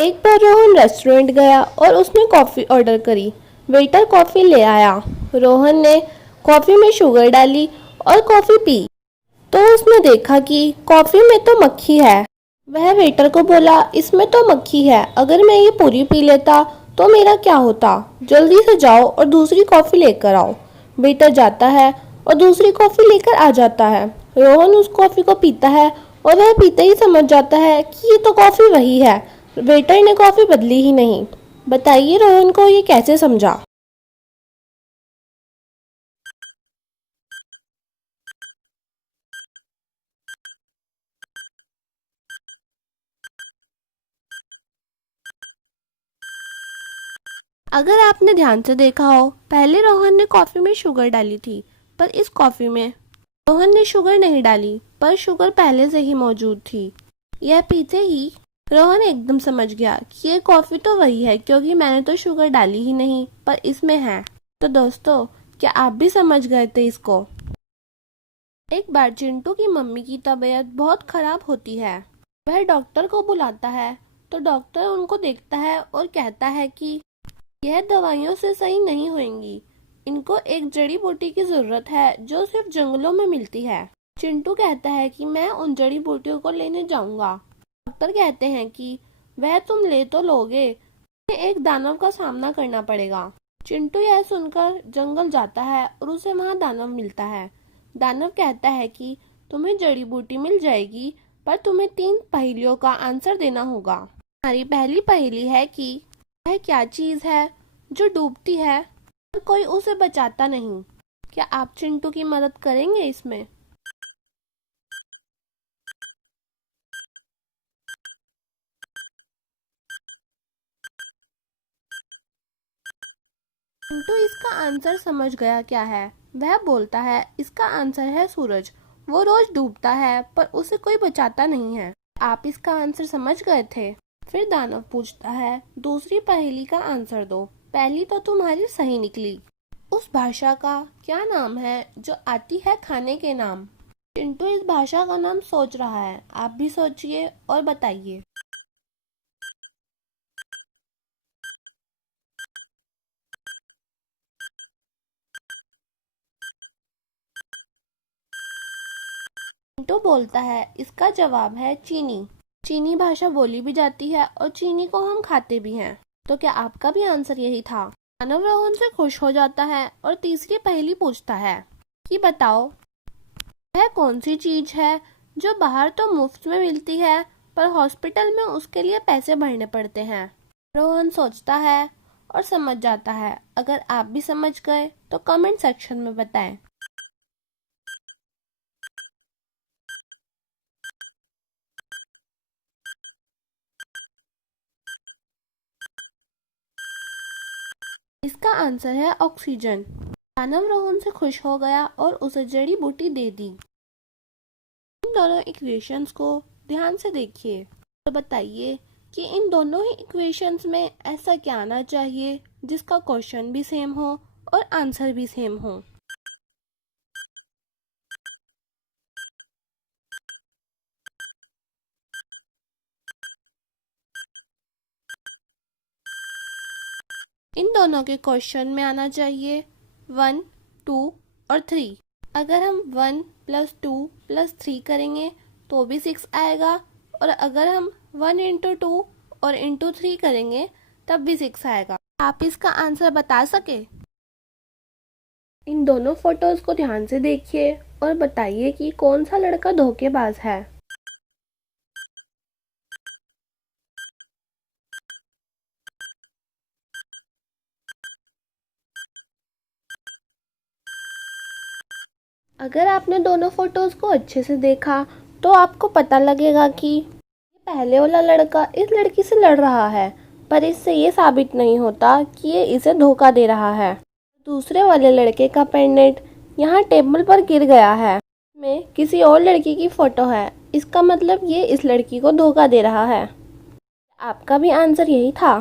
एक बार रोहन रेस्टोरेंट गया और उसने कॉफ़ी ऑर्डर करी। वेटर कॉफ़ी ले आया। रोहन ने कॉफ़ी में शुगर डाली और कॉफ़ी पी तो उसने देखा कि कॉफ़ी में तो मक्खी है। वह वेटर को बोला, इसमें तो मक्खी है, अगर मैं ये पूरी पी लेता तो मेरा क्या होता। जल्दी से जाओ और दूसरी कॉफ़ी लेकर आओ। वेटर जाता है और दूसरी कॉफ़ी लेकर आ जाता है। रोहन उस कॉफ़ी को पीता है और वह पीते ही समझ जाता है कि ये तो कॉफ़ी वही है, वेटर ने कॉफ़ी बदली ही नहीं। बताइए रोहन को ये कैसे समझा। अगर आपने ध्यान से देखा हो, पहले रोहन ने कॉफ़ी में शुगर डाली थी, पर इस कॉफ़ी में रोहन ने शुगर नहीं डाली, पर शुगर पहले से ही मौजूद थी। यह पीते ही रोहन एकदम समझ गया कि ये कॉफ़ी तो वही है, क्योंकि मैंने तो शुगर डाली ही नहीं, पर इसमें है। तो दोस्तों, क्या आप भी समझ गए थे इसको। एक बार चिंटू की मम्मी की तबीयत बहुत खराब होती है। वह डॉक्टर को बुलाता है तो डॉक्टर उनको देखता है और कहता है कि यह दवाइयों से सही नहीं होंगी, इनको एक जड़ी बूटी की जरूरत है जो सिर्फ जंगलों में मिलती है। चिंटू कहता है कि मैं उन जड़ी बूटियों को लेने जाऊंगा। डॉक्टर कहते हैं कि वह तुम ले तो लोगे, तुम्हें एक दानव का सामना करना पड़ेगा। चिंटू यह सुनकर जंगल जाता है और उसे वहां दानव मिलता है। दानव कहता है कि तुम्हें जड़ी बूटी मिल जाएगी, पर तुम्हें 3 पहेलियों का आंसर देना होगा। हमारी पहली पहेली है कि वह क्या चीज है जो डूबती है पर कोई उसे बचाता नहीं। क्या आप चिंटू की मदद करेंगे इसमें। चिंटू इसका आंसर समझ गया क्या है। वह बोलता है, इसका आंसर है सूरज। वो रोज डूबता है पर उसे कोई बचाता नहीं है। आप इसका आंसर समझ गए थे। फिर दानव पूछता है, दूसरी पहेली का आंसर दो, पहली तो तुम्हारी सही निकली। उस भाषा का क्या नाम है जो आती है खाने के नाम। चिंटू इस भाषा का नाम सोच रहा है, आप भी सोचिए और बताइए। चिंटू बोलता है, इसका जवाब है चीनी। चीनी भाषा बोली भी जाती है और चीनी को हम खाते भी हैं। तो क्या आपका भी आंसर यही था। मानव रोहन से खुश हो जाता है और तीसरी पहेली पूछता है कि बताओ, वह कौन सी चीज है जो बाहर तो मुफ्त में मिलती है पर हॉस्पिटल में उसके लिए पैसे भरने पड़ते हैं। रोहन सोचता है और समझ जाता है। अगर आप भी समझ गए तो कमेंट सेक्शन में बताएं। इसका आंसर है ऑक्सीजन। मानव रोहन से खुश हो गया और उसे जड़ी बूटी दे दी। इन दोनों इक्वेशंस को ध्यान से देखिए तो बताइए कि इन दोनों ही इक्वेशंस में ऐसा क्या आना चाहिए जिसका क्वेश्चन भी सेम हो और आंसर भी सेम हो। इन दोनों के क्वेश्चन में आना चाहिए 1, 2 और 3। अगर हम 1 + 2 + 3 करेंगे तो भी 6 आएगा, और अगर हम 1 × 2 और × 3 करेंगे तब भी 6 आएगा। आप इसका आंसर बता सके। इन दोनों फोटोज को ध्यान से देखिए और बताइए कि कौन सा लड़का धोखेबाज है। अगर आपने दोनों फोटोज को अच्छे से देखा तो आपको पता लगेगा कि पहले वाला लड़का इस लड़की से लड़ रहा है, पर इससे ये साबित नहीं होता कि ये इसे धोखा दे रहा है। दूसरे वाले लड़के का पेंडेंट यहाँ टेबल पर गिर गया है, में किसी और लड़की की फोटो है, इसका मतलब ये इस लड़की को धोखा दे रहा है। आपका भी आंसर यही था।